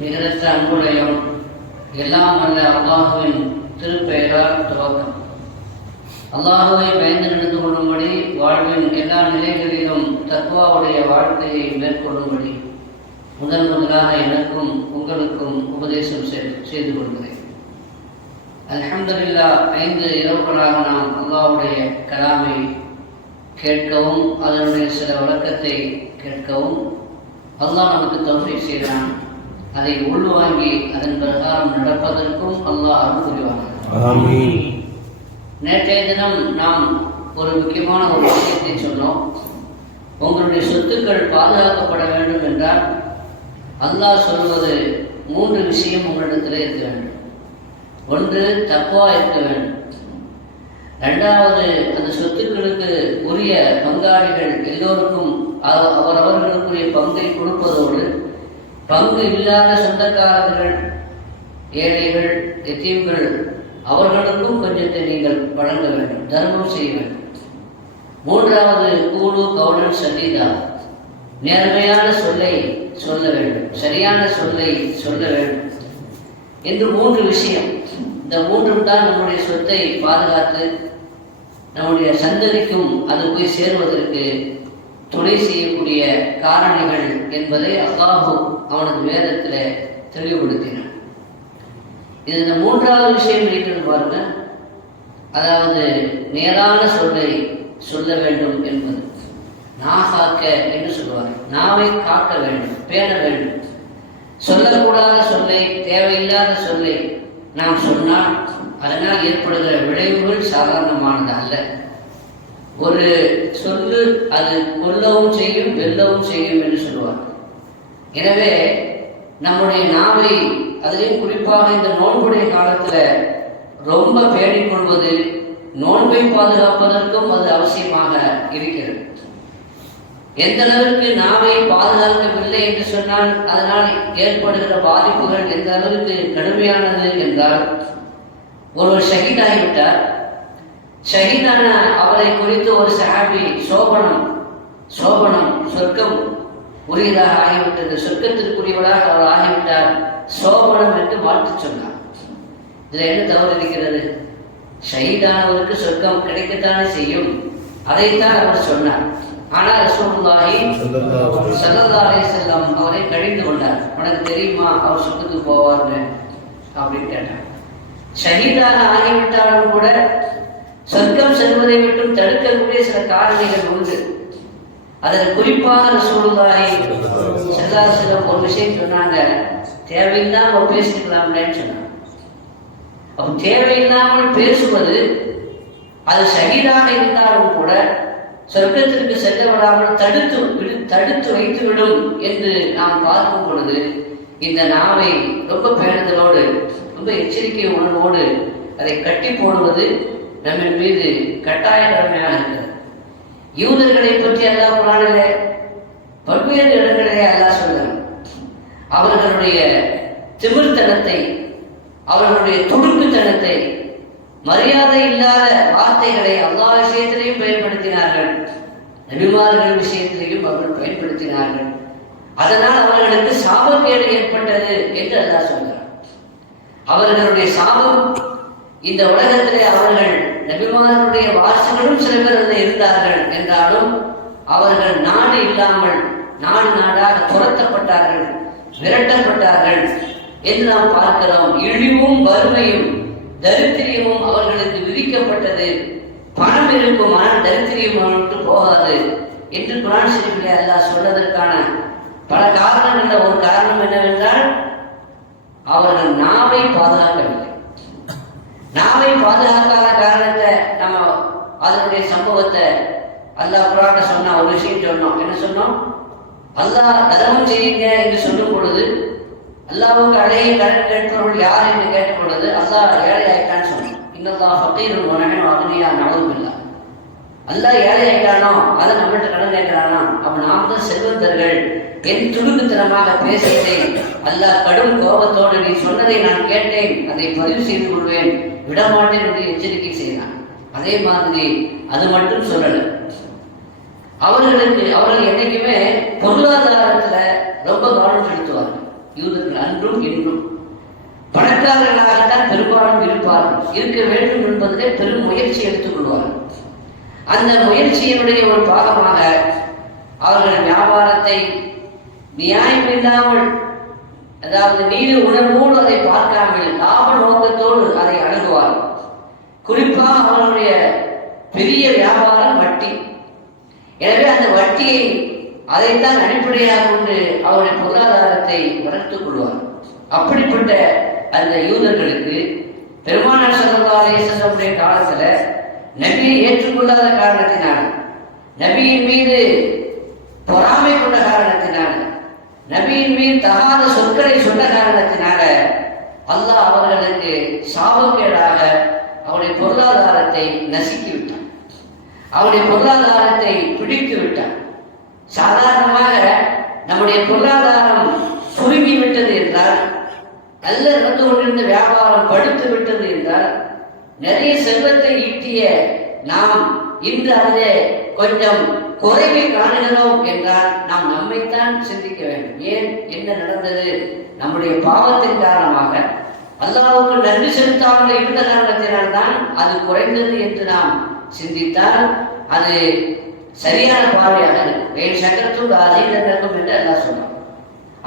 நிகரற்ற அன்புடையும் எல்லாம் அல்ல அல்லாஹுவின் திருப்பெயரால் துவக்கம். அல்லாஹுவை பயந்து நடந்து கொள்ளும்படி வாழ்வின் எல்லா நிலைகளிலும் தக்வாவுடைய வாழ்க்கையை மேற்கொள்ளும்படி முதலாக எனக்கும் உங்களுக்கும் உபதேசம் செய்து கொள்கிறேன். அல்ஹம்துலில்லாஹ், 5 இரவுகளாக நாம் அல்லாஹ்வுடைய கலாமை கேட்கவும் அதனுடைய சில விளக்கத்தை கேட்கவும் அல்லாஹ் நமக்கு தௌஃபீக் செய்தான். அதை உள்வாங்கி அதன் பிரகாரம் நடப்பதற்கும் அல்லாஹ் அருள் புரிவானாக. நேற்றைய தினம் நாம் ஒரு முக்கியமான ஒரு விஷயத்தை சொன்னோம். உங்களுடைய சொத்துக்கள் பாதுகாக்கப்பட வேண்டும் என்றால் அல்லாஹ் சொல்வது 3 விஷயம் உங்களிடத்தில் இருக்க வேண்டும். ஒன்று, தக்வா இருக்க வேண்டும். 2வது, அந்த சொத்துக்களுக்கு உரிய பங்காளிகள் எல்லோருக்கும் அவரவர்களுக்குரிய பங்கை கொடுப்பதோடு பங்கு இல்லாத சொந்தக்காரர்கள், ஏழைகள், எத்தீம்கள் அவர்களுக்கும் கொஞ்சத்தை நீங்கள் வழங்க வேண்டும், தர்மம் செய்ய வேண்டும். 3வது, கூலு கவுலன் சதீதா, நேர்மையான சொல்லை சொல்ல வேண்டும், சரியான சொல்லை சொல்ல வேண்டும் என்று 3 விஷயம். இந்த 3ம் தான் நம்முடைய சொத்தை பாதுகாத்து நம்முடைய சந்ததிக்கும் அது போய் சேர்வதற்கு துணை செய்யக்கூடிய காரணிகள் என்பதை அல்லாஹ் அவனது வேதத்தில் தெளிவுபடுத்தினான். இது இந்த 3வது விஷயம் இருக்கிறது பாருங்க. அதாவது நேரான சொல்லை சொல்ல வேண்டும் என்பது. நாகாக்க என்று சொல்லுவார். நாவை காக்க வேண்டும், பேண வேண்டும். சொல்லக்கூடாத சொல்லை, தேவையில்லாத சொல்லை நாம் சொன்னால் அதனால் ஏற்படுகிற விளைவுகள் சாதாரணமானது அல்ல. ஒரு சொல்லு அது கொல்லவும் செய்யும், வெல்லவும் செய்யும் என்று சொல்லுவார். எனவே நம்முடைய நாவை, அதிலும் குறிப்பாக இந்த நோன்புடைய காலத்தில் ரொம்ப பேணிக்கொள்வது, நோன்பை பாதுகாப்பதற்கும் அது அவசியமாக இருக்கிறது. எந்த அளவிற்கு நாவை பாதுகாக்கவில்லை என்று சொன்னால் அதனால் ஏற்படுகிற பாதிப்புகள் எந்த அளவுக்கு கடுமையானது என்றால், ஒருவர் ஷஹீதாகிவிட்டார். ஷஹீதான அவரை குறித்து ஒரு சஹாபி சோபனம் சொர்க்கம் உரியதாக ஆகிவிட்டது, சொர்க்கத்திற்குரியவராக அவர் ஆகிவிட்டார், சோபனம் என்று வாழ்த்து சொன்னார். இதில் என்ன தவறு இருக்கிறது? ஷஹீதானவருக்கு சொர்க்கம் கிடைக்கத்தானே செய்யும், அதைத்தான் அவர் சொன்னார். ஆனால் ரசூலுல்லாஹி ஸல்லல்லாஹு அலைஹி வஸல்லம் அவரை கடிந்து கொண்டார். உனக்கு தெரியுமா அவர் சொர்க்கத்துக்கு போவார்னு அப்படின்னு கேட்டார். ஷஹீதாக ஆகிவிட்டாலும் கூட சொர்க்கம் செல்வதை விட்டும் தடுக்கக்கூடிய சில காரணிகள் உண்டு. அதில் குறிப்பாக ரசூலுல்லாஹி ஸல்லல்லாஹு அலைஹி வஸல்லம் ஒரு விஷயம் சொன்னாங்க, தேவையில்லாமல் பேசிக்கலாம்னு சொன்னாங்க. அப்போ தேவையில்லாமல் பேசுவது அது ஷஹீதாக இருந்தாலும் கூட சொர்க்கத்திற்கு செல்ல விடாமல் தடுத்து வைத்துவிடும் என்று நாம் பார்க்கும் பொழுது இந்த நாவை ரொம்ப பேணுதலோடு, ரொம்ப எச்சரிக்கை உணர்வோடு அதை கட்டி போடுவது நம்ம மீது கட்டாய கடமையாக இருக்கிறது. யூதர்களை பற்றி அல்லாஹ் குர்ஆனிலே பல்வேறு இடங்களிலே அல்லாஹ் சொல்கிறார். அவர்களுடைய திமிர்த்தனத்தை, அவர்களுடைய துடுக்குத்தனத்தை, மரியாதை இல்லாத வார்த்தைகளை அல்லாஹ் விஷயத்திலையும் பயன்படுத்தினார்கள், நபிமார்கள் விஷயத்திலையும் அவர்கள் பயன்படுத்தினார்கள். அதனால் அவர்களுக்கு சாபக்கேடு ஏற்பட்டது என்று அல்லாஹ் சொல்கிறார். அவர்களுடைய சாபம் இந்த உலகத்திலே அவர்கள் நபிமார்களுடைய வாரிசுகளும் சில பேர் அதில் இருந்தார்கள் என்றாலும் அவர்கள் நாடு இல்லாமல் நாடு நாடாக துரத்தப்பட்டார்கள், விரட்டப்பட்டார்கள் என்று நாம் பார்க்கிறோம். இழிவும் வறுமையும் தரித்திரியமும் அவர்களுக்கு விதிக்கப்பட்டது. பணம் இருக்கும், ஆனால் தரித்திரியம் அவர்களுக்கு போகாது என்று குர்ஆன் ஷரீஃபிலே அல்லாஹ் சொன்னதற்கான பல காரணங்கள். ஒரு காரணம் என்னவென்றால் அவர்கள் நாவை பாதுகாக்கவில்லை. நாவை பாதுகாக்காத காரணத்தை நம்ம அதனுடைய சம்பவத்தை அல்லாஹ் குர்ஆன்ல சொன்ன ஒரு விஷயம் சொன்னோம். என்ன சொன்னோம்? அல்லாஹ் தர்மம் செய்யுங்க என்று சொல்லும் பொழுது அல்லாஹ்வுக்கு அழைய கடன் கேட்பவர்கள் யார் என்று கேட்ட பொழுது அல்லாஹ் ஏழை ஆயிட்டான்னு சொன்னோம். இன்னல்லாஹ் ஃபகீருன் வ நஹ்னு அக்னியா நஅூது பில்லாஹ். அல்லாஹ் ஏழை ஆயிட்டானோ, அதை நம்மள்ட்ட கடன் கேட்கிறானா, அவன் நாம் தான் செல்வந்தர்கள் என் துடுக்குத்தனமாக பேசிட்டேன். அல்லாஹ் கடும் கோபத்தோடு நீ சொன்னதை நான் கேட்டேன், அதை பதிவு செய்து கொள்வேன், விடமாட்டேன் என்று எச்சரிக்கை செய்தான். அதே மாதிரி அது மட்டும் சொல்லல, அவர்கள் என்னைக்குமே பொருளாதாரத்துல ரொம்ப கவனம் செலுத்துவார்கள். யூதர்கள் அன்றும் இன்றும் பணக்காரர்களாகத்தான் பெரும்பாலும் இருப்பார்கள், இருக்க வேண்டும் என்பதிலே பெரும் முயற்சி எடுத்துக் கொள்வார்கள். அந்த முயற்சியினுடைய ஒரு பாகமாக அவர்கள் வியாபாரத்தை நியாயமில்லாமல், அதாவது நீதி உணர்வோடு அதை பார்க்காமல் லாப நோக்கத்தோடு அதை அணுகுவார்கள். குறிப்பாக அவர்களுடைய பெரிய வியாபாரம் வட்டி. எனவே அந்த வட்டியை அதைத்தான் அடிப்படையாக கொண்டு அவருடைய பொருளாதாரத்தை வளர்த்துக் கொள்வார். அப்படிப்பட்ட அந்த யூதர்களுக்கு பெருமானார் ஸல்லல்லாஹு அலைஹி வஸல்லம் காலத்துல நபியை ஏற்றுக்கொள்ளாத காரணத்தினால, நபியின் மீது பொறாமை கொண்ட காரணத்தினால, நபியின் மீது தகாத சொற்களை சொன்ன காரணத்தினால அல்லாஹ் அவர்களுக்கு சாபக்கேடாக அவருடைய பொருளாதாரத்தை நசுக்கி விட்டான், அவருடைய பொருளாதாரத்தை பிடித்து விட்டான். சாதாரணமாக நம்முடைய பொருளாதாரம் சுருங்கி விட்டது என்றால், நல்ல நடந்து கொண்டிருந்த வியாபாரம் படுத்து விட்டது என்றால், நிறைய செல்வத்தை ஈட்டிய நாம் இன்று அதிலே கொஞ்சம் குறைவை காணுகிறோம் என்றால் நாம் நம்மைத்தான் சிந்திக்க வேண்டும். ஏன், என்ன நடந்தது? நம்முடைய பாவத்தின் காரணமாக, அல்லாஹ்வுக்கு நன்றி செலுத்தாமல் இருந்த காரணத்தினால் தான் அது குறைந்தது என்று நாம் சிந்தித்தால் அது சரியான பார்வையாக இருக்கும். வேறு சக்கரத்துள் அதீதம் என்று அல்லாஹ் சொன்னான்.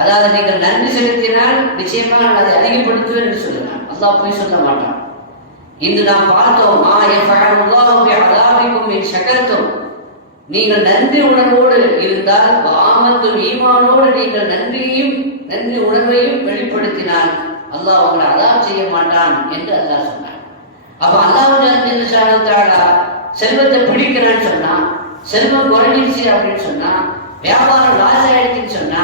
அதாவது நீங்கள் நன்றி செலுத்தினால் நிச்சயமாக நான் அதை அதிகப்படுத்துவேன் என்று சொல்லுவேன். அல்லாஹ் போய் சொல்ல மாட்டான். இன்று நாம் பார்த்தோம், நீங்கள் நன்றி உணர்வோடு இருந்தால், ஆமத்துல் ஈமானோடு நீங்கள் நன்றி உணர்வையும் வெளிப்படுத்தினால் அல்லாஹ் அவங்களை அதாப் செய்ய மாட்டான் என்று அல்லாஹ் சொன்னான். அப்ப அல்லாஹ் செல்வத்தை பிடிக்கிறான்னு சொன்னா, செல்வம் குறைஞ்சிருச்சு அப்படின்னு சொன்னா, வியாபாரம் லாஸ் ஆயிடுச்சுன்னு சொன்னா,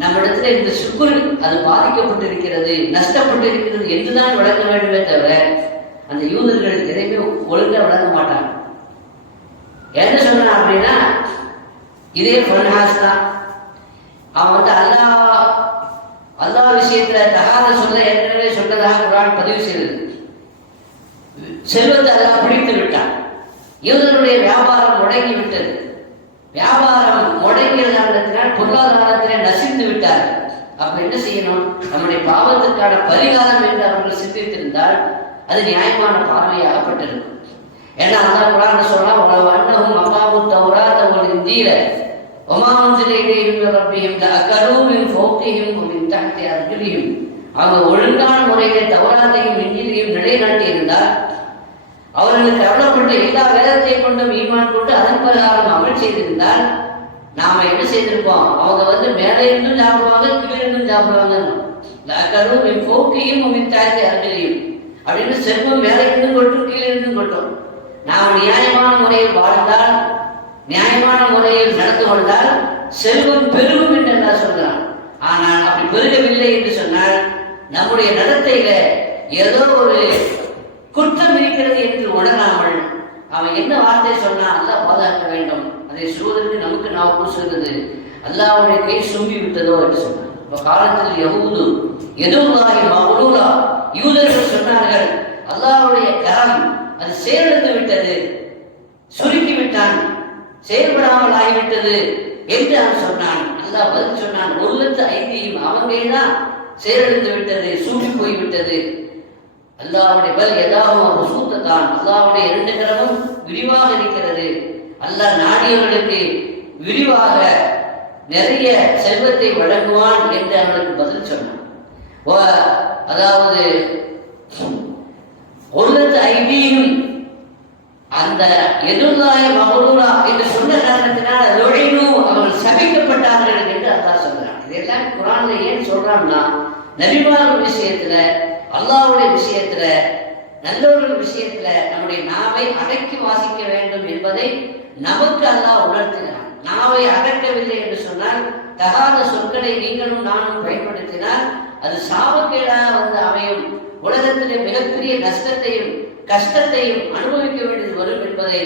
நம்ம இடத்துல இந்த சுக்குர் அது பாதிக்கப்பட்டிருக்கிறது, நஷ்டப்பட்டிருக்கிறது என்றுதான் விளங்க வேண்டுமே தவிர அந்த யூதர்கள் எதையுமே ஒழுங்கா விளங்க மாட்டாங்க. என்ன சொன்னான் அப்படின்னா, இதே ஃபன்ஹாஸ் தான். அவன் வந்து அல்லாஹ் விஷயத்துல தகாத சொல்ல ஏற்கனவே சொன்னதாக குர்ஆன் பதிவு செய்தது. செல்வத்தை அல்லாஹ் பிடித்து விட்டான். யூதர்களுடைய வியாபாரம் முடங்கி விட்டது. வியாபாரம் முடங்கியதானத்தினால் பொருளாதாரத்திலே நசிந்து விட்டார்கள். அப்ப என்ன செய்யணும்? நம்முடைய பாவத்துக்கான பரிகாரம் என்று அவர்கள் சிந்தித்திருந்தால் அது நியாயமான பார்வையாகப்பட்டிருக்கும். ஏன்னா அல்லாஹ் குர்ஆன்ல சொல்றான், "வலவ் அன்னஹும் அகாமு தௌராத வல் இன்ஜீல வமா உன்ஸில இலைஹிம் மின் ரப்பிஹிம் லஅகலூ மின் ஃபௌகிஹிம் வ மின் தஹ்தி அர்ஜுலிஹிம்." அவங்க ஒழுங்கான முறையிலே தௌராத்தையும் இன்ஜீலையும் நிலைநாட்டி இருந்தால், அவர்களுக்கு அருளப்பட்ட எல்லா வேதத்தை கொண்டும் ஈமான் கொண்டு அதன் பிரகாரம் அமல் செய்திருந்தால், நாம என்ன செய்திருப்போம்? அவங்க வந்து மேலே இருந்தும் சாப்பிடுவாங்க, கீழே இருந்தும் சாப்பிடுவாங்க. அப்படின்னு செல்வம் மேலே இருந்தும் கொட்டும், கீழே இருந்தும் கொட்டும். நாம் நியாயமான முறையில் வாழ்ந்தால், நியாயமான முறையில் நடந்து கொண்டால் செல்வம் பெருகும் என்று எல்லாம் சொல்றான். ஆனால் அப்படி பெருகவில்லை என்று சொன்னால், நம்முடைய நடத்தையில ஏதோ ஒரு குற்றம் இருக்கிறது என்று உணராமல் அவன் என்ன வார்த்தை சொன்னா அல்லாஹ் பாதுகாக்க வேண்டும். அதை சொல்வதற்கு நமக்கு நான் பூசுகிறது, அல்லாஹ்வுடைய கை சும்பி விட்டதோ என்று சொன்னான். இப்ப காலத்தில் யஹூது யதுல்லாஹி மக்லூலா, யூதர்கள் சொன்னார்கள், அல்லாஹ்வுடைய கரம் அது செயலிழந்து விட்டது, சுருக்கி விட்டான், செயல்படாமல் ஆகிவிட்டது என்று அவன் சொன்னான். அல்லாஹ் பதில் சொன்னான், 1,05,000 அவங்கதான் செயலிழந்து விட்டது, சூம்பி போய்விட்டது. அல்லாஹ்வுடைய பல் எதாவும் சூத்தத்தான், அல்லாஹ்வுடைய 2 கரமும் விரிவாக இருக்கிறது. அல்லாஹ் நாடியவர்களுக்கு விரிவாக நிறைய செல்வத்தை வழங்குவான் என்று அவர்களுக்கு பதில் சொன்னான். அதாவது 1,05,000 அந்த யதுல்லாஹி மக்லூலா என்று சொன்ன காரணத்தினால் அவர்கள் சபிக்கப்பட்டார்கள் என்று அல்லாஹ் சொல்றான். இதெல்லாம் குர்ஆன்ல ஏன் சொல்றான்னா, நபிமார்கள் விஷயத்துல, அல்லாஹ்வுடைய விஷயத்துல, நல்லவர்கள் விஷயத்துல நம்முடைய நாவை அடக்கி வாசிக்க வேண்டும் என்பதை நமக்கு அல்லாஹ் உணர்த்தினான். நாவை அடக்கவில்லை என்று சொன்னால், தகாத சொற்களை நீங்களும் நானும் பயன்படுத்தினால் அது சாபக்கேடாக வந்து அமையும். உலகத்திலே மிகப்பெரிய நஷ்டத்தையும் கஷ்டத்தையும் அனுபவிக்க வேண்டியது வரும் என்பதை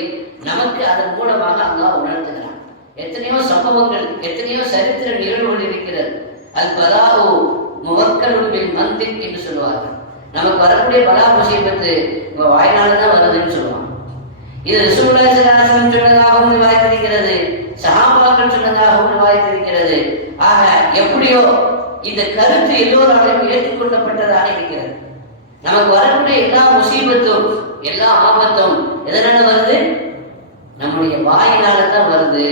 நமக்கு அதன் மூலமாக அல்லாஹ் உணர்த்துகிறான். எத்தனையோ சம்பவங்கள், எத்தனையோ சரித்திர நிகழ்வுகள் இருக்கிறது. அல் பலாஉ முவக்கலும் பில் மந்திக் என்று சொல்லுவார்கள். நமக்கு வரக்கூடிய பலா முசீபத்து உங்க வாய்நாள தான் வருதுன்னு சொல்லுவாங்க. இது ரசூலுல்லாஹி ஸல்லல்லாஹு அலைஹி வஸல்லம் சொன்னதாகவும் ரிவாயத் இருக்கிறது, சஹாபாக்கள் சொன்னதாகவும் ரிவாயத் இருக்கிறது. ஆக எப்படியோ இந்த கருத்து எல்லோராலும் ஏற்றுக்கொள்ளப்பட்டதாக இருக்கிறது. நமக்கு வரக்கூடிய எல்லா முசீபத்தும் எல்லா ஆபத்தும் எதனால வருது? நம்முடைய வாயினால தான் வருது.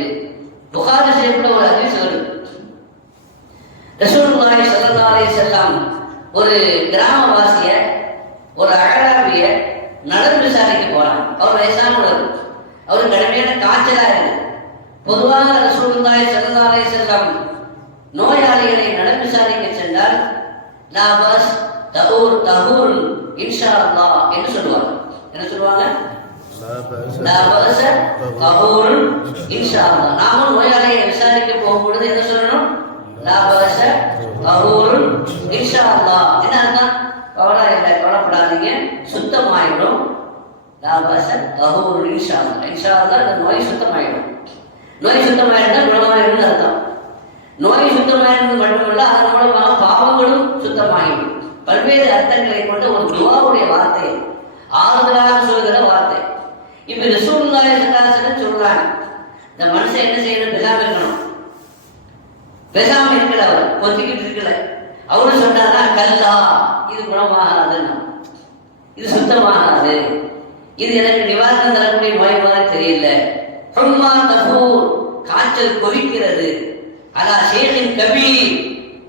புகாரி ஷரீஃப்ல ஒரு ஹதீஸ் வருது. ரசூலுல்லாஹி ஸல்லல்லாஹு அலைஹி வஸல்லம் ஒரு கிராமவாசிய, ஒரு அழகாவிய நலன் விசாரிக்க போறாங்க. அவர் வயசானவர், அவர் கடுமையான காய்ச்சலா இருக்கு. பொதுவாக ரசூலுல்லாஹி ஸல்லல்லாஹு அலைஹி வஸல்லம் நோயாளிகளை நலன் விசாரிக்க சென்றால் லா பஸ் தஹூர் தஹூர் இன்ஷா அல்லாஹ் என்று சொல்லுவாங்க. என்ன சொல்லுவாங்க? லா பஸ் தஹூர் இன்ஷா அல்லாஹ். நாம நோயாளியை விசாரிக்க போகும்போது என்ன சொல்லணும்? லா பஸ் தஹூர் இன்ஷா அல்லாஹ். என்ன அர்த்தம்? கவலை இல்லை, கவலைப்படாதீங்க, சுத்தமாயிடும். லா பஸ் தஹூர் இன்ஷா அல்லாஹ். இன்ஷா அல்லாஹ் இந்த நோய் சுத்தமாயிடும். நோய் சுத்தமாயிருந்தா குணமாயிடும் அர்த்தம். நோய் சுத்தமாயிருந்தது மட்டுமல்ல, அதன் மூலமாக பாவங்களும் சுத்தமாகிடும். பல்வேறு அர்த்தங்களை கொண்ட ஒரு துஆவுடைய வார்த்தை, ஆறுதலாக சொல்கிற வார்த்தை. இப்ப ரசூலுல்லாஹி ஸல்லல்லாஹு அலைஹி வஸல்லம் சொல்றாங்க, இந்த மனுஷன் என்ன செய்யணும்? பேசாம இருக்கணும். பேசாம இருக்கல, அவர் பொத்திக்கிட்டு இருக்கல. அவரு சொன்னாரா, கல்லா, இது குணமாகாதுன்னா, இது சுத்தமாகாது, இது எனக்கு நிவாரணம் தரக்கூடிய நோய் மாதிரி தெரியல. ஹும்மா தஃபூர், காய்ச்சல் கொதிக்கிறது. அலா ஷேகின் கபீர்,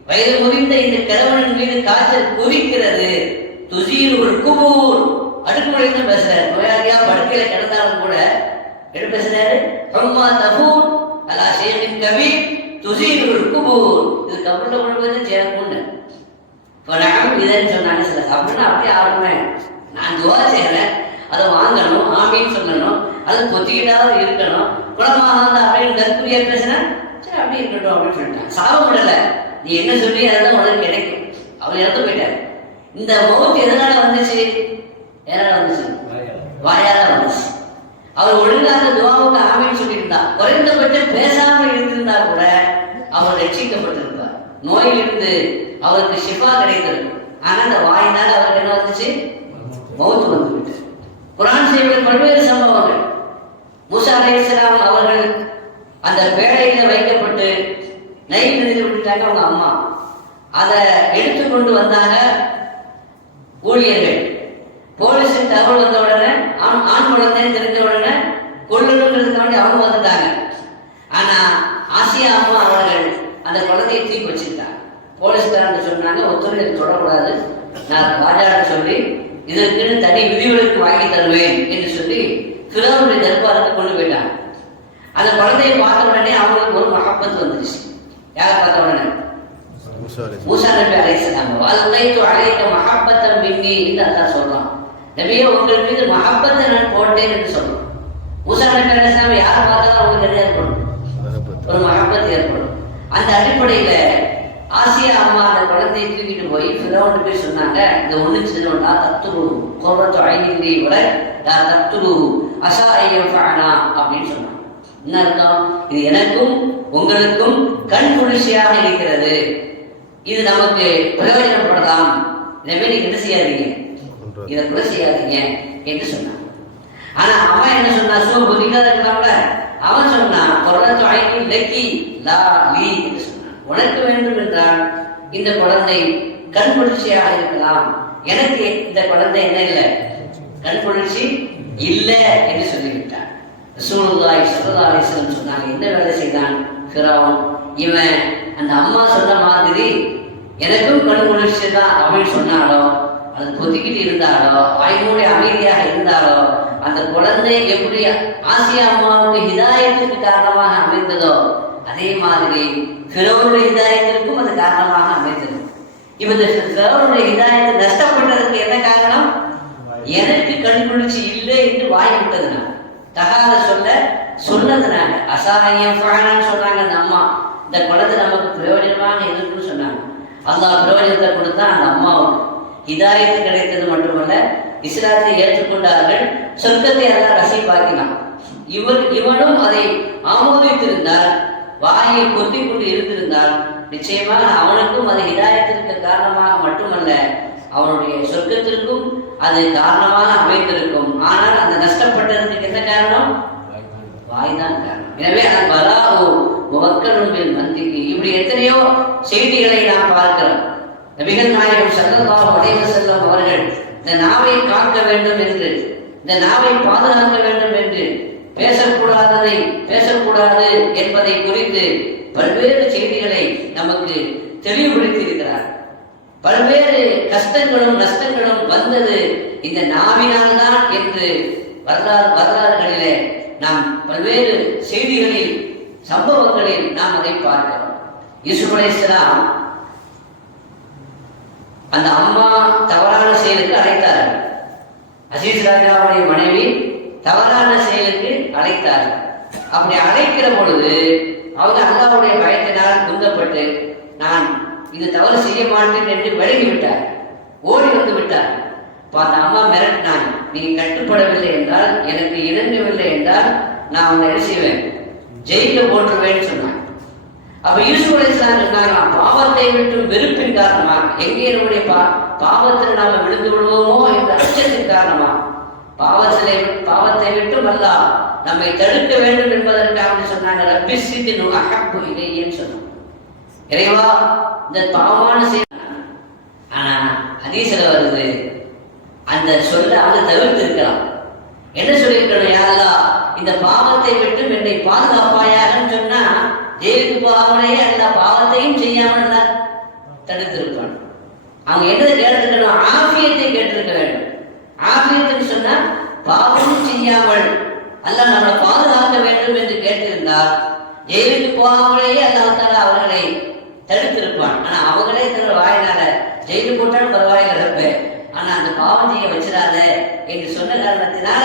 வயது முறிந்த இந்த கிழவனின் மீது காய்ச்சல் கொதிக்கிறது. துசீர் ஒரு குபூர், அடுக்குமுறைன்னு பேசுறாரு. நோயாளியா படுக்கையில கிடந்தாலும் கூட என்ன பேசுறாரு? ஹும்மா தஃபூர் அலா ஷேகின் கபீர் துசீர் ஒரு குபூர், இது கபூர்ல கொண்டு வந்து சேர்க்கும்னு பணம் இதன்னு சொன்னாங்க. சில அப்படின்னா அப்படியே ஆகுமே, நான் துவா செய்யறேன், அதை வாங்கணும், ஆமின்னு சொல்லணும், அது கொத்திக்கிட்டாவது இருக்கணும். குணமாக வந்து அப்படின்னு கற்குரியா பேசுறேன், சரி அப்படி இருக்கட்டும் அப்படின்னு சொல்லிட்டான். சாப விடல, நீ என்ன சொல்லி அதுதான் உனக்கு கிடைக்கும். அவர் இறந்து போயிட்டார். இந்த மௌத் எதனால வந்துச்சு? எதனால வந்துச்சு? வாயால வந்துச்சு. அவர் ஒழுங்காக துவாவுக்கு ஆமின்னு சொல்லியிருந்தா, குறைந்தபட்சம் பேசாம இருந்திருந்தா கூட அவர் ரட்சிக்கப்பட்டிருப்பார். நோயிலிருந்து அவருக்கு ஷிஃபா கிடைத்திருக்கும். ஆனா அந்த வாயினால் அவருக்கு என்ன வந்துச்சு? மௌத் வந்து விட்டு. குர்ஆன் ஷரீஃபில் பல்வேறு சம்பவங்கள். மூசா அலைஹிஸ்ஸலாம் அவர்கள் அந்த பேழையில வைக்கப்பட்டு நைல் நதியில் விட்டுட்டாங்க அவங்க அம்மா. அதை எடுத்துக்கொண்டு வந்தாங்க ஊழியர்கள். போலீஸுக்கு தகவல் வந்த உடனே, ஆண் குழந்தைன்னு தெரிஞ்ச உடனே கொள்ளணுன்றதுக்காண்டி அவங்க வந்துட்டாங்க. ஆனா ஆசியா அம்மா அவர்கள் அந்த குழந்தையை தூக்கி வச்சுக்கிட்டாங்க. போலீஸ்காரங்க சொன்னாங்க, ஒருத்தர் இதை தொடக்கூடாது, நான் ராஜாட்ட சொல்லி இதற்குன்னு தனி விதிவிலக்கு வாங்கி தருவேன் என்று சொல்லி ஃபிரௌனுடைய தர்பாருக்கு கொண்டு போயிட்டாங்க. அந்த குழந்தையை பார்த்த உடனே அவங்களுக்கு ஒரு மஹப்பத் வந்துருச்சு. யாரை பார்த்த உடனே? மூசா நபி அலைஹிஸ்ஸலாம். வல்கைது அலைக மஹப்பத்தன் மின்னி என்று அல்லாஹ் சொல்றான். நபியே, உங்கள் மீது மஹப்பத்தை நான் போட்டேன் என்று சொல்றான். மூசா நபி அலைஹிஸ்ஸலாம் யாரை பார்த்தாலும் அவங்களுக்கு என்ன ஏற்படும்? ஒரு மஹப்பத் ஏற்படும். அந்த அடிப்படையில ஆசியா அம்மா அந்த குழந்தையை தூக்கிட்டு போய் ஃபிரௌன் போய் சொன்னாங்க, இந்த ஒண்ணு சின்னோண்டா தத்துரு குர்ரத்து ஐனிலி வல லா தத்துரு அஸா ஐயஃபஅனா அப்படின்னு சொன்னாங்க. என்ன அர்த்தம்? இது எனக்கும் உங்களுக்கும் கண் குளிர்ச்சியாக இருக்கிறது, இது நமக்கு பிரயோஜனப்படலாம், எனவே நீங்க என்ன செய்யாதீங்க, இதை கூட செய்யாதீங்க என்று சொன்னான். ஆனா அவன் என்ன சொன்னா? சும்மா புத்திக்காத இருக்கலாம்ல. அவன் சொன்னான், குர்ரத்து ஐனி லக்கி லா லீ என்று சொன்னான். உனக்கு வேண்டும் என்றால் இந்த குழந்தை கண் குளிர்ச்சியாக இருக்கலாம், எனக்கு இந்த குழந்தை என்ன இல்லை, கண் குளிர்ச்சி இல்லை என்று சொல்லிவிட்டான். ரசூலுல்லாஹி ஸல்லல்லாஹு அலைஹி வஸல்லம் சொன்னாங்க, என்ன வேலை செய்தான் ஃபிரௌன்? இவன் அந்த அம்மா சொன்ன மாதிரி எனக்கும் கண் குளிர்ச்சி தான் அப்படின்னு சொன்னாலோ, அது கொத்திக்கிட்டு இருந்தாலோ, வாய்மூடி அமைதியாக இருந்தாலோ, அந்த குழந்தை எப்படி ஆசியா அம்மாவுக்கு ஹிதாயத்துக்கு காரணமாக அமைந்ததோ அதே மாதிரி ஃபிரௌனுடைய ஹிதாயத்திற்கும் அது காரணமாக அமைந்தது. இவங்க ஃபிரௌனுடைய ஹிதாயத்தை நஷ்டப்பட்டதற்கு என்ன காரணம்? எனக்கு கண் குளிர்ச்சி இல்லை என்று வாய் விட்டதுனால, தகாத சொன்னதுனால. அசாயம் சொல்றாங்க அந்த அம்மா, இந்த குழந்தை நமக்கு பிரயோஜனமாக இருக்குன்னு சொன்னாங்க. அல்லாஹ் பிரயோஜனத்தை கொடுத்தா அந்த அம்மாவுக்கு ஹிதாயத்து கிடைத்தது மட்டுமல்ல, இஸ்லாத்தை ஏற்றுக்கொண்டார்கள், சொர்க்கத்தை அல்லாஹ் ரசீபாக்கினான். இவனும் அதை ஆமோதித்திருந்தால், வாயை கொத்தி கொண்டு இருந்திருந்தால், நிச்சயமாக அவனுக்கும் அது ஹிதாயத்திற்கு காரணமாக மட்டுமல்ல, அவனுடைய சொர்க்கத்திற்கும் அது காரணமாக அமைந்திருக்கும். ஆனால் அந்த நஷ்டப்பட்டதற்கு என்ன காரணம்? வாய்தான் காரணம். எனவே அந்த பராவு முவக்கலும் பில் மந்திக்கு. இப்படி எத்தனையோ செய்திகளை நாம் பார்க்கிறோம். நபிகள் நாயகம் ஸல்லல்லாஹு அலைஹி வஸல்லம் அவர்கள் இந்த நாவை காக்க வேண்டும் என்று, இந்த நாவை பாதுகாக்க வேண்டும் என்று, பேசக்கூடாததை பேசக்கூடாது என்பதை குறித்து பல்வேறு செய்திகளை நமக்கு தெளிவுபடுத்தி இருக்கிறார். பல்வேறு கஷ்டங்களும் நஷ்டங்களும் வந்தது இந்த நாவினால்தான் என்று வரலாறுகளிலே நாம் பல்வேறு செய்திகளில் சம்பவங்களில் நாம் அதை பார்க்கிறோம். யூசுப் அலைஹிஸ்ஸலாம் அந்த அம்மா தவறான செயலுக்கு அழைத்தார்கள். அசீஸ் ராஜாவுடைய மனைவி தவறான செயலுக்கு அழைத்தார்கள். அப்படி அழைக்கிற பொழுது அவங்க அல்லாஹ்வுடைய பயத்தினால் குந்தப்பட்டு நான் இது தவறு செய்ய மாட்டேன் என்று விலகி விட்டார், ஓடி வந்து விட்டார். அந்த அம்மா மிரட்டினாங்க, நீ கட்டுப்படவில்லை என்றால், எனக்கு இணங்கவில்லை என்றால் நான் அவனை என்ன செய்வேன், ஜெயிக்க போட்டுருவேன்னு சொன்னாங்க. அப்ப யூசுப் அலைஹிஸ்ஸலாம் சொன்னாங்க, பாவத்தை விட்டு வெறுப்பின் காரணமாக, எங்கே நம்முடைய பாவத்தில் நாம விழுந்து விடுவோமோ என்ற அச்சத்தின் காரணமாக பாவத்தை விட்டு அல்லாஹ் நம்மை தடுக்க வேண்டும் என்பதற்காக சொன்னாங்க. ரப்பி ஸித்னு அஹப்பு இலையன்னு சொன்னாங்க. இறைவா இந்த பாவமான செய்ய, ஆனா ஹதீஸ்ல வருது அந்த சொல்ல அவங்க தவிர்த்து இருக்கலாம். என்ன சொல்லியிருக்கணும், யா அல்லாஹ் இந்த பாவத்தை விட்டு என்னை பாதுகாப்பாயாகன்னு சொன்னா ஜெயிலுக்கு போகாமலேயே அந்த பாவத்தையும் செய்யாமல் தடுத்திருப்பான். அவங்க என்ன கேட்டிருக்கணும், ஆஃபியத்தை கேட்டிருக்க வேண்டும். ஆஃபியத்துன்னு சொன்னா பாவமும் செய்யாமல் அல்லாஹ் நம்மளை பாதுகாக்க வேண்டும் என்று கேட்டிருந்தால் ஜெயிலுக்கு போகாமலேயே அல்லாஹ் தஆலா அவர்களை தடுத்திருப்பான். ஆனா அவங்களே தன்னுடைய வாயினால ஜெயிலுக்கு போட்டாலும் பரவாயில்லை ரப்பே, ஆனா அந்த பாவம் செய்ய வச்சிடாத என்று சொன்ன காரணத்தினால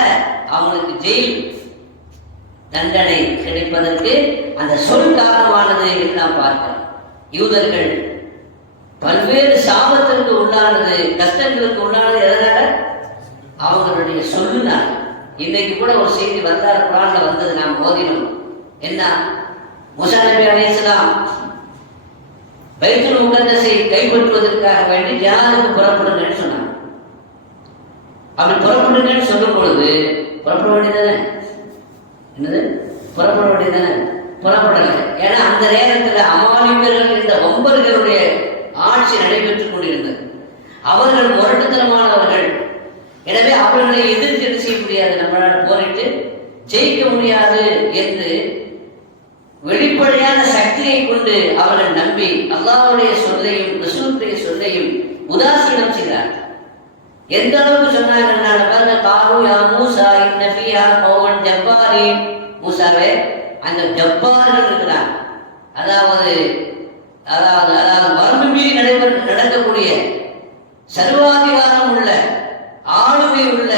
அவங்களுக்கு ஜெயில் தண்டனை கிடைப்பதற்கு அந்த சொல் காரணமானது என்று நாம் பார்க்கிறோம். யூதர்கள் பல்வேறு சாபத்திற்கு உண்டானது, கஷ்டங்களுக்கு உண்டானது எதனால? அவங்களுடைய சொல்லுனால. இன்னைக்கு கூட ஒரு செய்தி வரலாறு குர்ஆன்ல வந்தது, நாம் ஓதினோம். என்ன, மூசா நபி அலைஹிஸ்ஸலாம் பைத்துல் முகத்தஸை கைப்பற்றுவதற்காக வேண்டி ஜிஹாதுக்கு புறப்படுங்கன்னு சொன்னாங்க. அப்படி புறப்படுங்கன்னு சொல்லும் பொழுது புறப்பட வேண்டியதானே? என்னது, புறப்பட வேண்டியதானே? புறப்படலை. ஏன்னா அந்த நேரத்தில் அமாலிக்கர்கள் என்ற ஒன்பர்களுடைய ஆட்சி நடைபெற்றுக் கொண்டிருந்தது. அவர்கள் முரட்டுத்தனமானவர்கள். எனவே அவர்களை எதிர்த்து செய்ய முடியாது, நம்மளால் போரிட்டு ஜெயிக்க முடியாது என்று வெளிப்படையான சக்தியை கொண்டு அவர்கள் நம்பி அல்லாஹ்வுடைய சொல்லையும் ரசூலுடைய சொல்லையும் உதாசீனம் செய்தார். எந்த அளவுக்கு சொன்னாங்க, காரு யா மூசா இன்ன ஃபீஹா கௌமன் ஜப்பாரீன். மூசாவே, அந்த ஜப்பார்கள் இருக்கிறாங்க, அதாவது வரம்பு மீறி நடக்கக்கூடிய சர்வாதிகாரம் உள்ள ஆளுமை உள்ள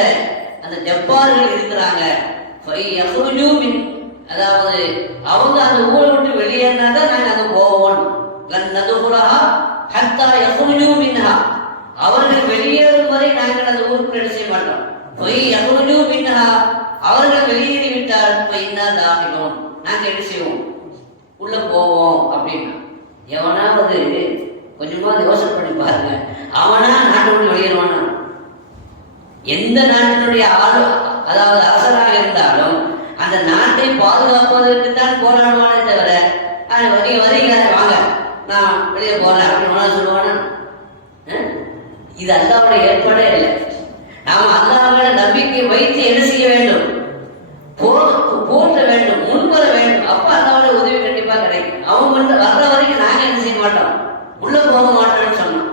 அந்த ஜப்பார்கள் இருக்கிறாங்க. அதாவது அவங்க அந்த ஊரை விட்டு வெளியேறினாதான் நாங்கள் அங்கே போவோம். அவர்கள் வெளியேறும் வரை நாங்கள் அந்த ஊருக்கு என்ன செய்ய மாட்டோம். அவர்கள் வெளியேறிவிட்டால் நாங்கள் என்ன செய்வோம், உள்ள போவோம் அப்படின்னா. எவனாவது கொஞ்சமாவது யோசனை பண்ணி பாருங்க, அவனா நாட்டை விட்டு வெளியேறுவானா? எந்த நாட்டினுடைய அதாவது அரசராக இருந்தாலும் அந்த நாட்டை பாதுகாப்பதற்கு தான் போராடுவானே தவிர நீங்க வரீங்க வாங்க நான் வெளியே போறேன் அப்படின்னு சொல்லுவானா? இது அல்லாஹ்வுடைய ஏற்பாடே இல்லை. நாம அல்லாஹ்வுடைய நம்பிக்கை வைத்து என்ன செய்ய வேண்டும், போற்ற வேண்டும், முன்வர வேண்டும். அப்ப அல்லாஹ்வுடைய உதவி கண்டிப்பா கிடைக்கும். அவங்க வந்து வர்ற வரைக்கும் நாங்க என்ன செய்ய மாட்டோம், உள்ள போக மாட்டோம்னு சொன்னோம்.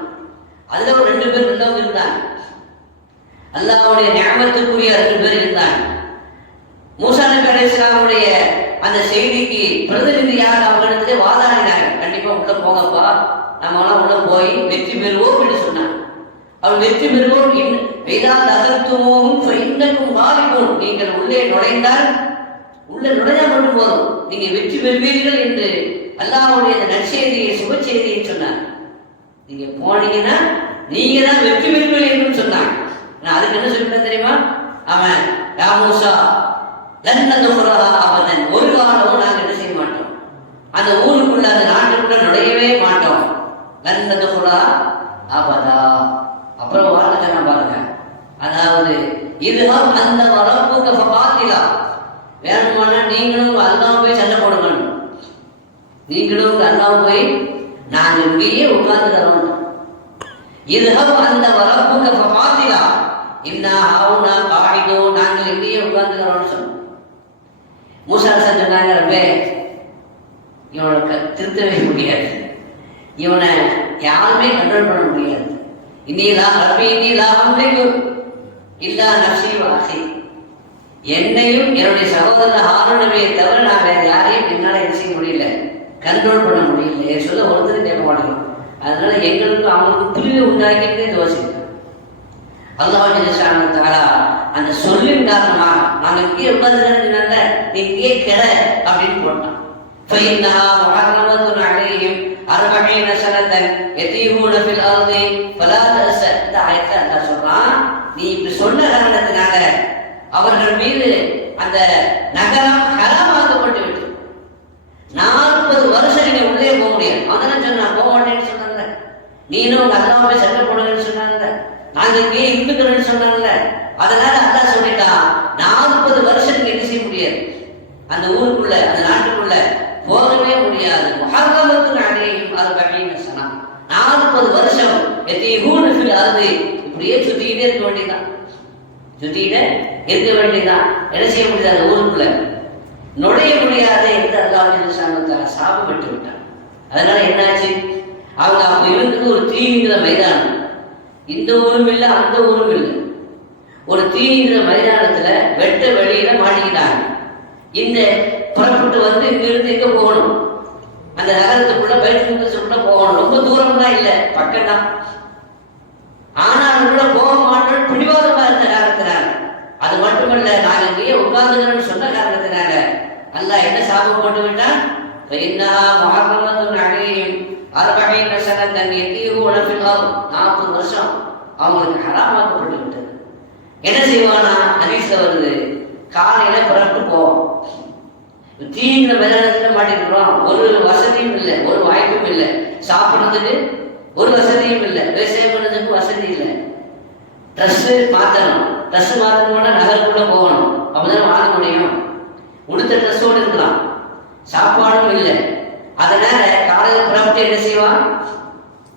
அதுல ஒரு 2 பேர் உள்ளவங்க இருந்தாங்க, அல்லாஹ்வுடைய நியமத்துக்குரிய 2 பேர் இருந்தாங்க. மூசா நபி அலைஹிஸ்ஸலாமுடைய அந்த செய்திக்கு பிரதிநிதியாக அவர்களிடத்திலே வாதாடினாங்க. கண்டிப்பா உள்ள போங்கப்பா, நம்ம எல்லாம் உள்ள போய் வெற்றி பெறுவோம் என்று சொன்னாங்க. அவர் வெற்றி பெறுவோம், நீங்கள் உள்ளே நுழைந்தால், உள்ள நுழைஞ்சா மட்டும் போதும், நீங்க வெற்றி பெறுவீர்கள் என்று அல்லாஹ்வுடைய நற்செய்தியை சுப செய்தியை சொன்னார். நீங்க போனீங்கன்னா நீங்க தான் வெற்றி பெறுவீர்கள் என்று சொன்னாங்க. நான் அதுக்கு என்ன சொல்லிட்டேன் தெரியுமா? அவன் யா மூசா அவன் ஒரு காலமும் நாங்கள் என்ன செய்ய மாட்டோம், அந்த ஊருக்குள்ள அந்த நாட்டுக்குள்ள நுழையவே மாட்டோம். அவதா. அப்புறம் வார்த்தை நான் பாருங்க, அதாவது இதுதான் அந்த வரப்புக்கு பாத்திலா, வேணுமானா நீங்களும் அல்லாஹ் போய் சண்டை போடுங்க. நீங்களும் உங்க அல்லாவும் போய் நாங்கள் இங்கேயே உட்கார்ந்துக்கிறோம். இதுஹப் அந்த வரப்புக ஃபகாத்திலா இன்னா ஹாவுனா காஹிதூன், நாங்கள் இங்கேயே உட்கார்ந்துக்கிறோம்னு சொன்னோம். மூசா சொன்னாங்க, ரப்பே இவனை திருத்தவே முடியாது, இவனை யாருமே கண்ட்ரோல் பண்ண முடியாது. இன்னிலா ரப்பி இன்னிலா அம்லிகு இல்லா நஃப்ஸி வ அஹி, என்னையும் என்னுடைய சகோதரர் ஹாரூனை தவிர நான் வேற யாரையும் என்னால் என்ன செய்ய முடியல, கண்ட்ரோல் பண்ண முடியல. சொல்ல ஒருத்தர் கேட்க மாட்டேங்க. அதனால எங்களுக்கும் அவங்களுக்கு புரிவு உண்டாக்கிட்டே யோசிக்கிறோம். அல்லாஹ் ஜல்ல தஆலா அந்த சொல்லின் காரணமாக நாங்கள் இங்கே உட்கார்ந்துருந்தா நீ இங்கே கிட அப்படின்னு போட்டான். فإنها محرمة عليهم 40 سنة يتيهون في الأرض فلا تأس. இந்த ஆயத்தை அல்லாஹ் சொல்றான், நீ இப்படி சொன்ன காரணத்தினால அவர்கள் மீது அந்த நகரம் ஹராமாக்கப்பட்டு விட்டு 40 வருஷம் நீங்க உள்ளே போக முடியாது. அதனால சொன்னா போக மாட்டேன்னு சொன்னாங்க, நீனும் உங்க அல்லாவை சண்டை போடுங்கன்னு சொன்னாங்க, நாங்க இங்கே இருந்துக்கிறோன்னு சொன்னாங்கல்ல. அதனால அல்லாஹ் சொல்லிட்டான், 40 வருஷம் நீங்க என்ன செய்ய முடியாது, அந்த ஊருக்குள்ள அந்த நாட்டுக்குள்ள போகவே முடியாது. முஹர்ரமத்துன் அலைஹிம் 40 சனா, 40 வருஷம் யதீஹூன ஃபில் அர்தி, இப்படியே சுத்திக்கிட்டே இருக்க வேண்டியதான், சுத்திக்கிட்டே இருக்க வேண்டியதான். என்ன செய்ய முடியாது, அந்த ஊருக்குள்ள நுழைய முடியாத என்று அல்லாஹ் ஜல்ல தஆலா சாபம் பெற்று விட்டான். அதனால என்னாச்சு, அவங்க அப்ப இருந்தது ஒரு தீங்கிற மைதானம். இந்த ஊரும் இல்லை அந்த ஊரும் இல்லை, ஒரு தீங்கிற மைதானத்துல வெட்ட வெளியில மாட்டிக்கிட்டாங்க. இந்த புறப்பட்டு வந்து இங்கிருந்து எங்க போகணும், அந்த நகரத்துக்குள்ள பைத்துல்முகத்துக்குள்ள போகணும். ரொம்ப தூரம்லாம் இல்லை, பக்கம்தான். ஆனாலும் கூட போக மாட்டோம் பிடிவாதமா இருந்த காரணத்தினால, அது மட்டுமல்ல நாங்கள் இங்கேயே உட்கார்ந்துக்கிறோம்னு சொன்ன காரணத்தினால அல்லாஹ் என்ன சாபம் போட்டு விட்டான், فإنها محرمة عليهم 40 سنة يتيهون في الأرض, 40 வருஷம் அவங்களுக்கு ஹராமாக்கப்பட்டு விட்டது. என்ன செய்வானா, ஹதீஸ்ல வருது, காலையில புறப்பட்டு போவோம், தீங்கிற மைதானத்துல மாட்டிக்கிறோம், ஒரு வசதியும் இல்லை, ஒரு வாய்ப்பும் இல்லை, சாப்பிடுறதுக்கு ஒரு வசதியும் இல்லை, விவசாயம் பண்ணுறதுக்கு வசதி இல்லை, ட்ரெஸ் மாற்றணும், ட்ரெஸ் மாற்றணும்னா நகருக்குள்ள போகணும், அப்பதான் வாங்க முடியும். உடுத்த ட்ரெஸ்ஸோடு இருக்கலாம், சாப்பாடும் இல்லை. அதனால காலையில் புறப்பட்டு என்ன செய்வான்,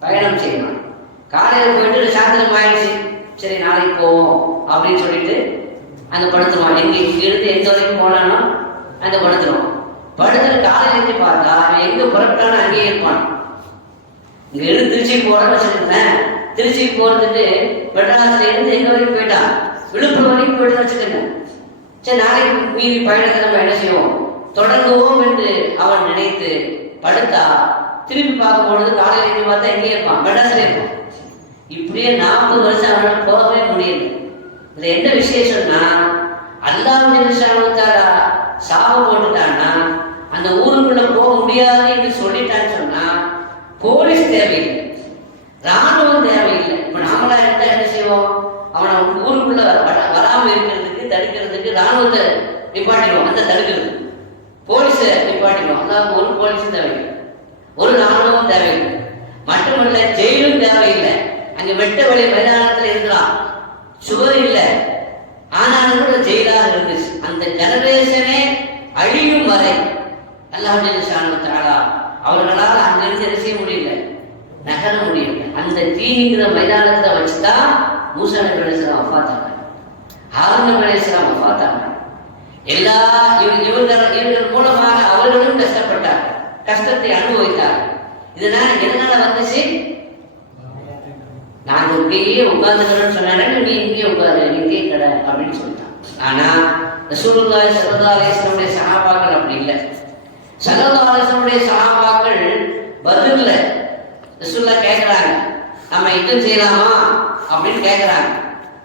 பயணம் செய்வான். காலையில் போயிட்டு சாயந்தரம் ஆயிடுச்சு, சரி நாளைக்கு போவோம் அப்படின்னு சொல்லிட்டு அந்த படுத்துருவான். இங்கிருந்து எந்த வரைக்கும் போனாலும் அந்த படுத்துருவான். படுத்துட்டு காலையில் இருந்து பார்த்தா அவன் எங்க புறப்பட்டாலும் அங்கேயே இருப்பான். இங்க இருந்து திருச்சி போறேன்னு வச்சுருந்தேன், திருச்சிக்கு போறதுக்கு மெட்ராஸ்ல இருந்து எங்க வரைக்கும் போயிட்டான், விழுப்புரம் வரைக்கும் போயிட்டு வச்சுக்கோங்க. சரி நாளைக்கு மீறி பயணத்தை நம்ம என்ன செய்வோம், தொடங்குவோம் என்று அவன் நினைத்து படுத்தா திரும்பி பார்க்கும்பொழுது காலையில் இருந்து பார்த்தா எங்கே இருப்பான், மெட்ராஸ்ல இருப்பான். இப்படியே 40 வருஷம் அவனால் போகவே முடியல. இதுல என்ன விசேஷம்னா, அல்லாஹ் ஜல்ல தஆலா சாபம் போட்டுட்டான்னா அந்த ஊருக்குள்ள போக முடியாது என்று சொல்லிட்டான்னு சொன்னா போலீஸ் தேவையில்லை, ராணுவம் தேவையில்லை. இப்ப நாமளா இருந்தா என்ன செய்வோம், அவனை ஊருக்குள்ள வராம இருக்கிறதுக்கு தடுக்கிறதுக்கு ராணுவத்தை நிப்பாட்டிடுவோம், அந்த தடுக்கிறது போலீஸை நிப்பாட்டிடுவோம். அதாவது ஒரு போலீஸும் தேவையில்லை, ஒரு ராணுவம் தேவையில்லை, மட்டுமல்ல ஜெயிலும் தேவையில்லை. அங்க வெட்ட வெளி மைதானத்துல இருக்கலாம், சுவர் இல்லை, ஆனாலும் கூட ஜெயிலாக இருந்துச்சு. அந்த ஜெனரேஷனே அழியும் வரை அல்லாஹ் ஜல்ல தஆலா அவர்களால் அங்கிருந்து என்ன செய்ய முடியல, நகர முடியல. அந்த தீங்கிற மைதானத்தை வச்சுதான் மூசா நபி அலைஹிஸ்ஸலாம் வஃபாத்தாங்க, ஹாரூன் நபி அலைஹிஸ்ஸலாம் வஃபாத்தாங்க. எல்லா இவர்கள் மூலமாக அவர்களும் கஷ்டப்பட்டார், கஷ்டத்தை அனுபவித்தார். இதனால எதனால வந்துச்சு, நாங்க இங்கேயே உட்கார்ந்துக்கிறோம்னு சொன்னாங்க, நீ இங்கேயே உட்காரு, நீ இங்கேயே கடை அப்படின்னு சொல்லிட்டான். ஆனா ரசூலுல்லாஹி ஸல்லல்லாஹு அலைஹி வஸல்லம் சஹாபாக்கள் அப்படி இல்லை. ஸல்லல்லாஹு அலைஹி வஸல்லம் சஹாபாக்கள் பதில்ல ரசூலுல்லாஹ் கேட்கிறாங்க, நம்ம யுத்தம் செய்யலாமா அப்படின்னு கேட்கிறாங்க.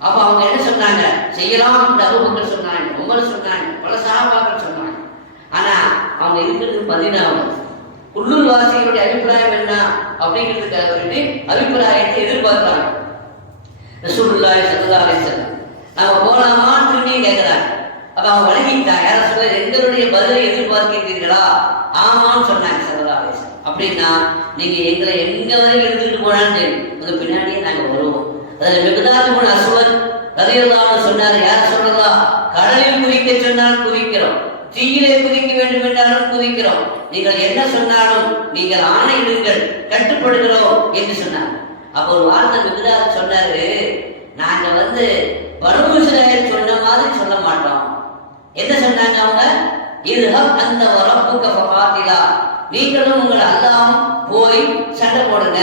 அப்ப அவங்க என்ன சொன்னாங்க, செய்யலாம். அபூபக்கர் சொன்னாங்க, உமர் சொன்னாங்க, பல சஹாபாக்கள் சொன்னாங்க. ஆனா அவங்க இருக்கிறது 14. உள்ளூர் வாசிகளுடைய அபிப்பிராயம் என்ன அப்படிங்கிறதுக்காக வேண்டி அபிப்பிராயத்தை எதிர்பார்க்கிறாங்க. ரசூலுல்லாஹி ஸல்லல்லாஹு அலைஹி வஸல்லம் நாம போலாமான்னு திரும்பி கேட்கிறாங்க. அப்ப அவங்க வழங்கிட்டாங்க, யார சொல்ல எங்களுடைய பதிலை எதிர்பார்க்கிறீர்களா, ஆமான்னு சொன்னாங்க ஸல்லல்லாஹு அலைஹி வஸல்லம். அப்படின்னா நீங்க எங்களை எங்க வரைக்கும் எடுத்துட்டு போனான்னு தெரியும், உங்க பின்னாடியே நாங்க வருவோம். அதில் மிக்தாத் இப்னு அஸ்வத் ரலியல்லாஹு அன்ஹு சொன்னார், யார சொல்லலாம், கடலில் குதிக்க சொன்னால் குதிக்கிறோம், தீயிலே எதிலே குதிக்க வேண்டும் என்றாலும் குதிக்கிறோம், நீங்கள் என்ன சொன்னாலும் நீங்கள் ஆணையிடுங்கள், கட்டுப்படுகிறோம் என்று சொன்னார். அப்போ ஒரு வார்த்தை மிகுதாக சொன்னாரு, நாங்க பனூ இஸ்ராயீல் சொன்ன மாதிரி சொல்ல மாட்டோம். என்ன சொன்னாங்க அவங்க? இர்ஹப் அந்த ரப்புக ஃபகாத்திலா, நீங்களும் உங்கள் அல்லாஹ் போய் சண்டை போடுங்க,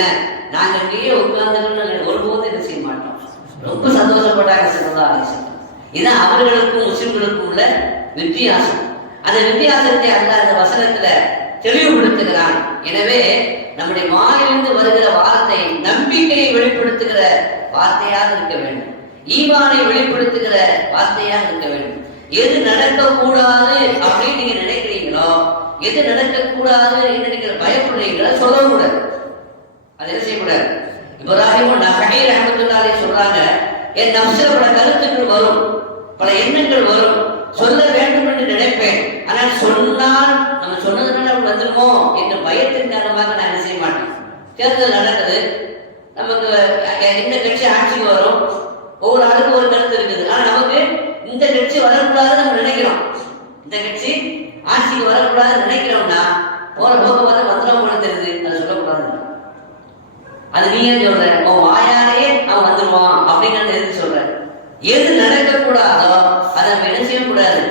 நாங்க இங்கேயே உட்கார்ந்து ஒருபோது என்ன செய்ய மாட்டோம். ரொம்ப சந்தோஷப்பட்டாங்க ஸல்லல்லாஹு அலைஹி வஸல்லம். இதான் அவர்களுக்கும் முஸ்லிம்களுக்கும் உள்ள வித்தியாசம். அந்த வித்தியாசத்தை அல்லாஹ் இந்த வசனத்துல தெளிவுபடுத்துகிறான். எனவே நம்முடைய வாயிலிருந்து வருகிற வார்த்தை நம்பிக்கையை வெளிப்படுத்துகிற வார்த்தையாக இருக்க வேண்டும், ஈமானை வெளிப்படுத்துகிற வார்த்தையாக இருக்க வேண்டும். எது நடக்கக்கூடாது அப்படின்னு நீங்க நினைக்கிறீங்களோ, எது நடக்கக்கூடாது என்று நீங்கள் பயப்படுறீங்களோ சொல்லவும் கூடாது. அது என்ன செய்யக்கூடாது. இப்ராஹிம் நஹீ ரஹ்மத்துல்லாஹி அலைஹி சொல்றாங்க, என் நஃப்ஸில் பல கருத்துக்கள் வரும், பல எண்ணங்கள் வரும், சொல்ல வேண்டும் என்று நினைப்பேன், ஆனால் சொன்னால் நம்ம சொன்னதுனால வந்துருமோ என்ற பயத்தின் காரணமாக நான் என்ன செய்ய மாட்டேன். தேர்தல் நடக்குது, நமக்கு இந்த கட்சி ஆட்சிக்கு வரும், ஒவ்வொரு ஆளுக்கும் ஒரு கருத்து இருக்குது. ஆனா நமக்கு இந்த கட்சி வரக்கூடாதுன்னு நம்ம நினைக்கிறோம், இந்த கட்சி ஆட்சிக்கு வரக்கூடாதுன்னு நினைக்கிறோம்னா போற போக்க பார்த்து வந்துடும் போல தெரியுது, அது சொல்லக்கூடாது. அது நீங்க சொல்ற அவன் வாயாலேயே அவன் வந்துருவான் அப்படின்னு எதுக்கு சொல்ற? எது நடக்கக்கூடாதோ அதை நம்ம என்ன செய்யக்கூடாது,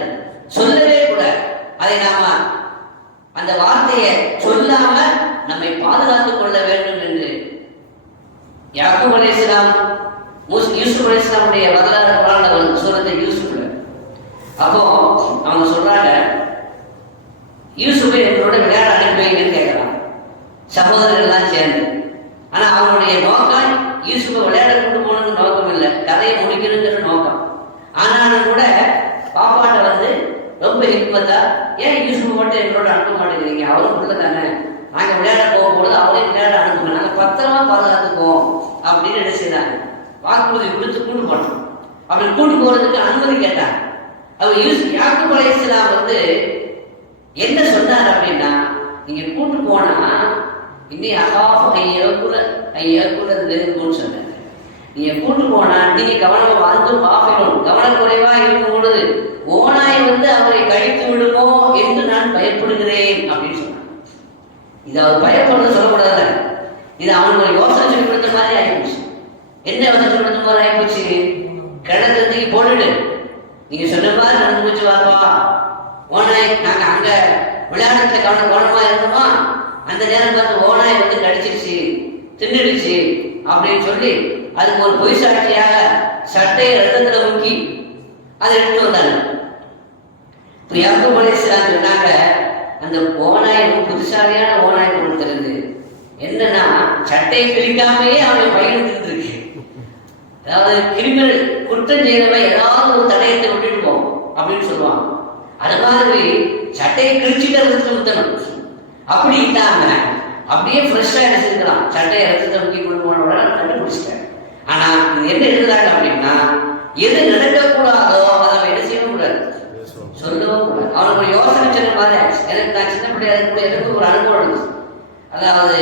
சொல்லவே கூடாது. அதை நாம அந்த வார்த்தையை சொல்லாம நம்மை பாதுகாத்துக் கொள்ள வேண்டும் என்று யாக்கூப் அலைஹிஸ்ஸலாம் யூசுப் அலைஹிஸ்ஸலாமுடைய வரலாறு குர்ஆன்ல வருது, சூரத்தை யூசுப்ல. அப்போ அவங்க சொல்றாங்க, யூசுஃபை எங்களோட விளையாட அனுப்பி வைங்கன்னு கேட்கலாம் சகோதரர்கள் எல்லாம் சேர்ந்து. ஆனா அவங்களுடைய நோக்கம் யூசுஃபை விளையாட கொண்டு போனது நோக்கம் இல்லை, கதையை முடிக்கணுங்கிற நோக்கம். ஆனாலும் கூட பாப்பாட்ட ரொம்ப ஹிக்மத்தா, ஏன் யூசுஃபை மட்டும் எங்களோட அனுப்ப மாட்டேங்கிறீங்க, அவரும் உள்ள தானே, நாங்க விளையாட போகும்போது அவரையும் விளையாட அனுப்புங்க, நாங்க பத்திரமா பாதுகாத்துக்குவோம் அப்படின்னு என்ன செய்யறாங்க, வாக்குறுதி கொடுத்து கூட்டு போனோம். அப்படி கூட்டு போறதுக்கு அனுமதி கேட்டாங்க. அவர் யாக்கூப் அலைஹிஸ்ஸலாம் என்ன சொன்னார் அப்படின்னா, நீங்க கூட்டு போனா இன்னி ஐயக்குன்னு சொன்னார். நீங்க கூட்டு போனா நீங்க கவனமா வாழ்ந்து பாப்பிடும், கவனக்குறைவா இருக்கும் பொழுது ஓனாய் அவரை கழித்து விடுமோ என்று நான் பயப்படுகிறேன் அப்படின்னு சொன்னார். இது அவர் பயப்படுறது சொல்லக்கூடாது, இது அவனுக்கு ஒரு யோசனை சொல்லி கொடுத்த மாதிரி ஆயிடுச்சு. என்ன யோசனை சொல்லி கொடுத்த மாதிரி ஆயிடுச்சு, கிணத்துக்கு போட்டுடு, நீங்க சொன்ன மாதிரி நடந்து போச்சு வாப்பா, ஓனாய் நாங்க அங்க விளையாடத்துல கவனமா இருந்தோமா, அந்த நேரம் பார்த்து ஓனாய் கடிச்சிருச்சு தின்னுடுச்சு அப்படின்னு சொல்லி அதுக்கு ஒரு பொய் சாட்சியாக சட்டையை ரத்தத்துல முக்கி அதை எடுத்து வந்தாங்க. யாக்கூப் அலைஹிஸ்ஸலாம் சொன்னாங்க, அந்த ஓனாய் புத்திசாலியான ஓனாய் கொடுத்திருந்து என்னன்னா சட்டையை பிரிக்காமையே அவன் பையன் இருந்திருக்கு. அதாவது கிரிமினல் குற்றம் செய்யறவன் ஏதாவது ஒரு தடயத்தை விட்டுட்டு போவோம் அப்படின்னு சொல்லுவாங்க. அது மாதிரி சட்டையை கிழிச்சுட்டு ரத்தத்தை முத்தணும், அப்படி இல்லாம அப்படியே ஃப்ரெஷ்ஷா எடுத்துக்கலாம், சட்டையை ரத்தத்தை முக்கி கொண்டு போனோட கண்டுபிடிச்சிட்டேன். ஆனா இது என்ன எழுதுறாங்க அப்படின்னா, எது நடக்கக்கூடாதோ அதை அவன் என்ன செய்யவும் கூடாது, சொல்லவும் கூடாது. அவனுக்கு ஒரு யோசனை சொன்ன மாதிரி எனக்கு நான் சின்ன பிள்ளையா கூட எனக்கு ஒரு அனுபவம் இருந்துச்சு. அதாவது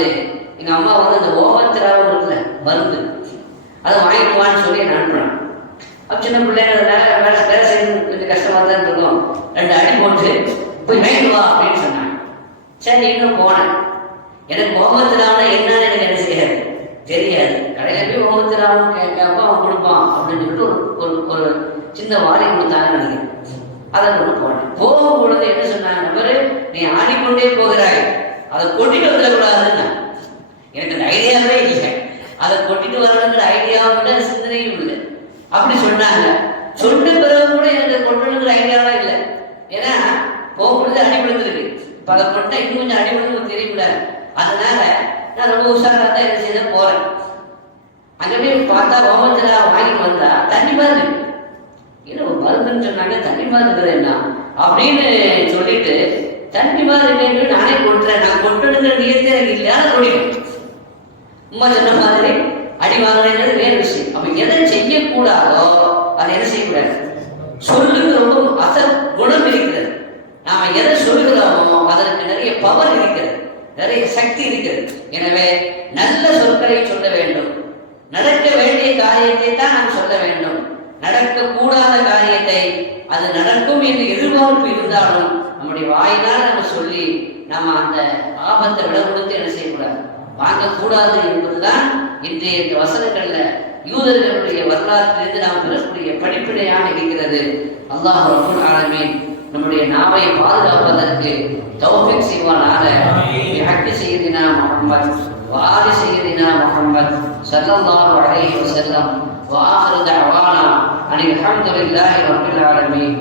எங்க அம்மா அந்த ஓமத்திராவும் இருக்குல்ல மருந்து, அதை வாங்கிட்டு வான்னு சொல்லி என்ன அனுப்புறேன். அப்ப சின்ன பிள்ளைங்க வேலை செய்யணும் கொஞ்சம் கஷ்டமா தான் இருக்கும், 2 அடி போட்டு போய் வாங்கிட்டு வா அப்படின்னு சொன்னாங்க. சரி இன்னும் போனேன். எனக்கு ஓமத்திராவனா என்னன்னு எனக்கு என்ன செய்யாது தெரியாது. கடையில போய் ஓமத்திராவும் கேட்காம அவன் கொடுப்பான் அப்படின்னு சொல்லிட்டு ஒரு சின்ன வாழை கொடுத்தாங்கன்னு நினைக்கிறேன். அதை கொண்டு போனேன். போகும் பொழுது என்ன சொன்னாங்க, நீ ஆடிக்கொண்டே போகிறாய், அதை கொட்டிட்டு வந்துடக்கூடாதுன்னு. எனக்கு அந்த ஐடியாவே இல்லை, அதை கொட்டிட்டு வரணுங்கிற ஐடியாவும் இல்லை, சிந்தனையும் இல்லை. அப்படி சொன்னாங்க. சொன்ன பிறகு கூட எனக்கு கொட்டணுங்கிற ஐடியாவே இல்லை. ஏன்னா போகும்பொழுது அடி விழுந்துருக்கு, இப்போ அதை கொட்டா இன்னும் கொஞ்சம் அடி விழுந்து தெரியல. அதனால நான் ரொம்ப உஷாரா தான் என்ன செய்ய போறேன். அங்கே போய் பார்த்தா ஓமத்துல வாங்கிட்டு வந்தா தண்ணி மாதிரி இருக்கு. ஒரு மருந்துன்னு சொன்னாங்க, தண்ணி மாதிரி இருக்குது என்ன அப்படின்னு சொல்லிட்டு தண்ணி மாதிரி இல்லைன்னு நானே கொட்டுறேன். நான் கொட்டணுங்கிற நியத்தே எனக்கு இல்லையா கொடிக்கும். உமா சொன்ன மாதிரி அடி வாங்குறது வேறு விஷயம். அப்ப எதை செய்யக்கூடாதோ அதை என்ன செய்யக்கூடாது, சொல்லுக்கு ரொம்ப அசல் குணம் இருக்கிறது. நாம எதை சொல்லுகிறோமோ அதற்கு நிறைய பவர் இருக்கிறது, நிறைய சக்தி இருக்கிறது. எனவே நல்ல சொற்களை சொல்ல வேண்டும், நடக்க வேண்டிய காரியத்தை தான் நாம் சொல்ல வேண்டும். நடக்கக்கூடாத காரியத்தை அது நடக்கும் என்று எதிர்பார்ப்பு இருந்தாலும் நம்முடைய வாயினால நம்ம சொல்லி நம்ம அந்த ஆபத்தை விட கொடுத்து என்ன செய்யக்கூடாது, வாங்கக்கூடாது என்பதுதான் இன்றைய இந்த வசனங்கள்ல யூதர்களுடைய வரலாற்றிலிருந்து நாம் பெறக்கூடிய படிப்பினையாக இருக்கிறது. அல்லாஹ் ரப்பல் ஆலமீன் நம்முடைய நாவை பாதுகாப்பதற்கு தௌஃபீக் செய்வானாக. பிஹக்கி சய்யிதினா முஹம்மத் வ ஆலி சய்யிதினா முஹம்மத் ஸல்லல்லாஹு அலைஹி வஸல்லம். வ ஆகிரு தஅவானா அனில் ஹம்துலில்லாஹி ரப்பில் ஆலமீன்.